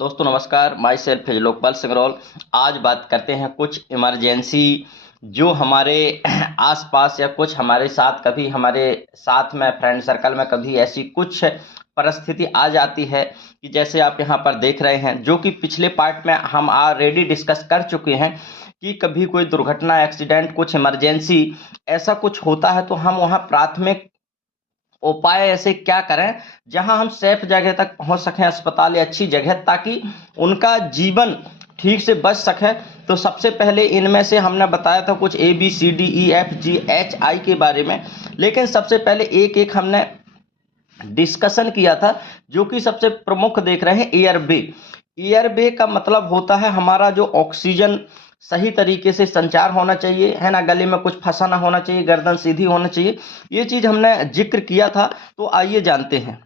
दोस्तों नमस्कार, my self है लोकपाल सिंगरौल। आज बात करते हैं कुछ इमरजेंसी जो हमारे आसपास या कुछ हमारे साथ कभी हमारे साथ में फ्रेंड सर्कल में कभी ऐसी कुछ परिस्थिति आ जाती है कि जैसे आप यहाँ पर देख रहे हैं, जो कि पिछले पार्ट में हम ऑलरेडी डिस्कस कर चुके हैं कि कभी कोई दुर्घटना, एक्सीडेंट, कुछ इमरजेंसी ऐसा कुछ होता है तो हम वहाँ प्राथमिक उपाय ऐसे क्या करें जहां हम सेफ जगह तक पहुंच सकें, अस्पताल या अच्छी जगह, ताकि उनका जीवन ठीक से बच सके। तो सबसे पहले इनमें से हमने बताया था कुछ ABCDEFGHI के बारे में, लेकिन सबसे पहले एक एक हमने डिस्कशन किया था। जो कि सबसे प्रमुख देख रहे हैं एयरवे। एयरवे का मतलब होता है हमारा जो ऑक्सीजन सही तरीके से संचार होना चाहिए, है ना, गले में कुछ फंसा ना होना चाहिए, गर्दन सीधी होना चाहिए। ये चीज हमने जिक्र किया था, तो आइए जानते हैं।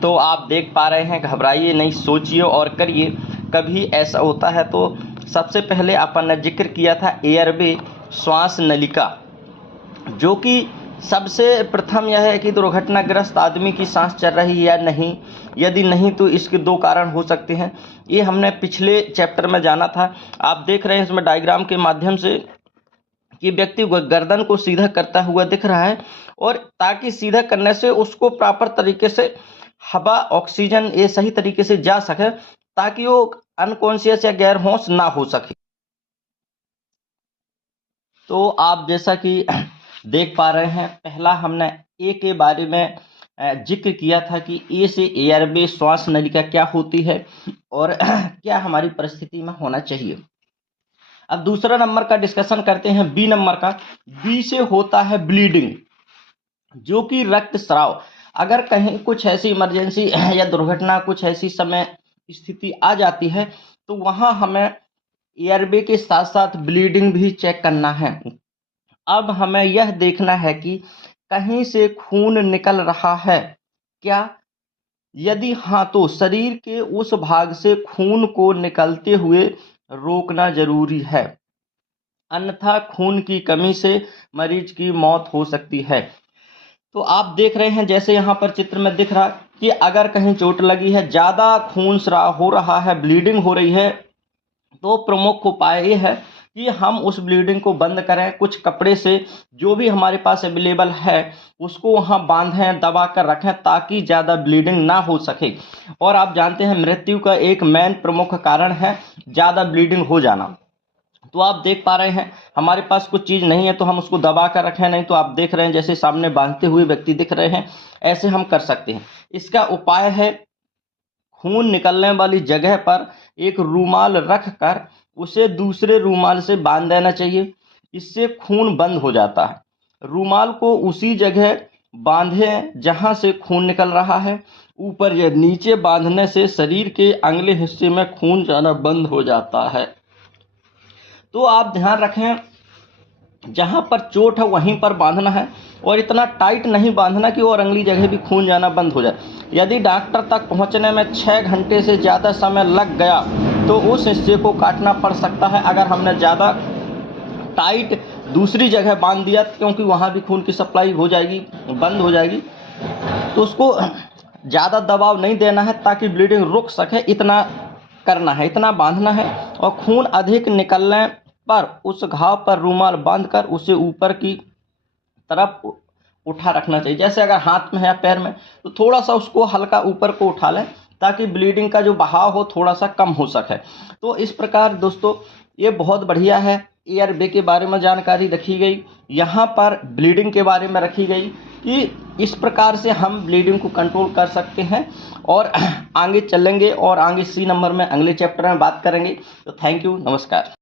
तो आप देख पा रहे हैं, घबराइए नहीं, सोचिए और करिए। कभी ऐसा होता है तो सबसे पहले अपन ने जिक्र किया था एयरवे, श्वास नलिका, जो कि सबसे प्रथम यह है कि दुर्घटनाग्रस्त आदमी की सांस चल रही है या नहीं। यदि नहीं तो इसके दो कारण हो सकते हैं। ये हमने पिछले चैप्टर में जाना था। आप देख रहे हैं इसमें डायग्राम के माध्यम से कि व्यक्ति गर्दन को सीधा करता हुआ दिख रहा है, और ताकि सीधा करने से उसको प्रॉपर तरीके से हवा, ऑक्सीजन ये सही तरीके से जा सके, ताकि वो अनकॉन्शियस या गैर होश ना हो सके। तो आप जैसा कि देख पा रहे हैं, पहला हमने ए के बारे में जिक्र किया था कि ए से एयरवे, श्वास नलिका क्या होती है और क्या हमारी परिस्थिति में होना चाहिए। अब दूसरा नंबर का डिस्कशन करते हैं, बी नंबर का। बी से होता है ब्लीडिंग, जो कि रक्तस्राव। अगर कहीं कुछ ऐसी इमरजेंसी या दुर्घटना, कुछ ऐसी समय स्थिति आ जाती है, तो वहां हमें एयरवे के साथ साथ ब्लीडिंग भी चेक करना है। अब हमें यह देखना है कि कहीं से खून निकल रहा है क्या। यदि हाँ, तो शरीर के उस भाग से खून को निकलते हुए रोकना जरूरी है, अन्यथा खून की कमी से मरीज की मौत हो सकती है। तो आप देख रहे हैं, जैसे यहाँ पर चित्र में दिख रहा कि अगर कहीं चोट लगी है, ज़्यादा खून स्राव हो रहा है, ब्लीडिंग हो रही है, तो प्रमुख उपाय ये है कि हम उस ब्लीडिंग को बंद करें। कुछ कपड़े से जो भी हमारे पास अवेलेबल है उसको वहाँ बांधें, दबा कर रखें, ताकि ज़्यादा ब्लीडिंग ना हो सके। और आप जानते हैं मृत्यु का एक मेन प्रमुख कारण है ज़्यादा ब्लीडिंग हो जाना। तो आप देख पा रहे हैं, हमारे पास कुछ चीज़ नहीं है तो हम उसको दबा कर रखें, नहीं तो आप देख रहे हैं जैसे सामने बांधते हुए व्यक्ति दिख रहे हैं, ऐसे हम कर सकते हैं। इसका उपाय है खून निकलने वाली जगह पर एक रूमाल रख कर उसे दूसरे रूमाल से बांध देना चाहिए। इससे खून बंद हो जाता है। रूमाल को उसी जगह बांधें जहां से खून निकल रहा है। ऊपर या नीचे बांधने से शरीर के अगले हिस्से में खून जाना बंद हो जाता है। तो आप ध्यान रखें, जहां पर चोट है वहीं पर बांधना है, और इतना टाइट नहीं बांधना कि और अगली जगह भी खून जाना बंद हो जाए। यदि डॉक्टर तक पहुंचने में 6 घंटे से ज़्यादा समय लग गया तो उस हिस्से को काटना पड़ सकता है। अगर हमने ज़्यादा टाइट दूसरी जगह बांध दिया, क्योंकि वहाँ भी खून की सप्लाई हो जाएगी, बंद हो जाएगी, तो उसको ज़्यादा दबाव नहीं देना है ताकि ब्लीडिंग रुक सके। इतना करना है, इतना बांधना है। और खून अधिक निकलने पर उस घाव पर रूमाल बांधकर उसे ऊपर की तरफ उठा रखना चाहिए। जैसे अगर हाथ में है या पैर में, तो थोड़ा सा उसको हल्का ऊपर को उठा लें, ताकि ब्लीडिंग का जो बहाव हो थोड़ा सा कम हो सके। तो इस प्रकार दोस्तों ये बहुत बढ़िया है। एयरवे के बारे में जानकारी रखी गई, यहाँ पर ब्लीडिंग के बारे में रखी गई कि इस प्रकार से हम ब्लीडिंग को कंट्रोल कर सकते हैं। और आगे चलेंगे और आगे सी नंबर में अगले चैप्टर में बात करेंगे। तो थैंक यू, नमस्कार।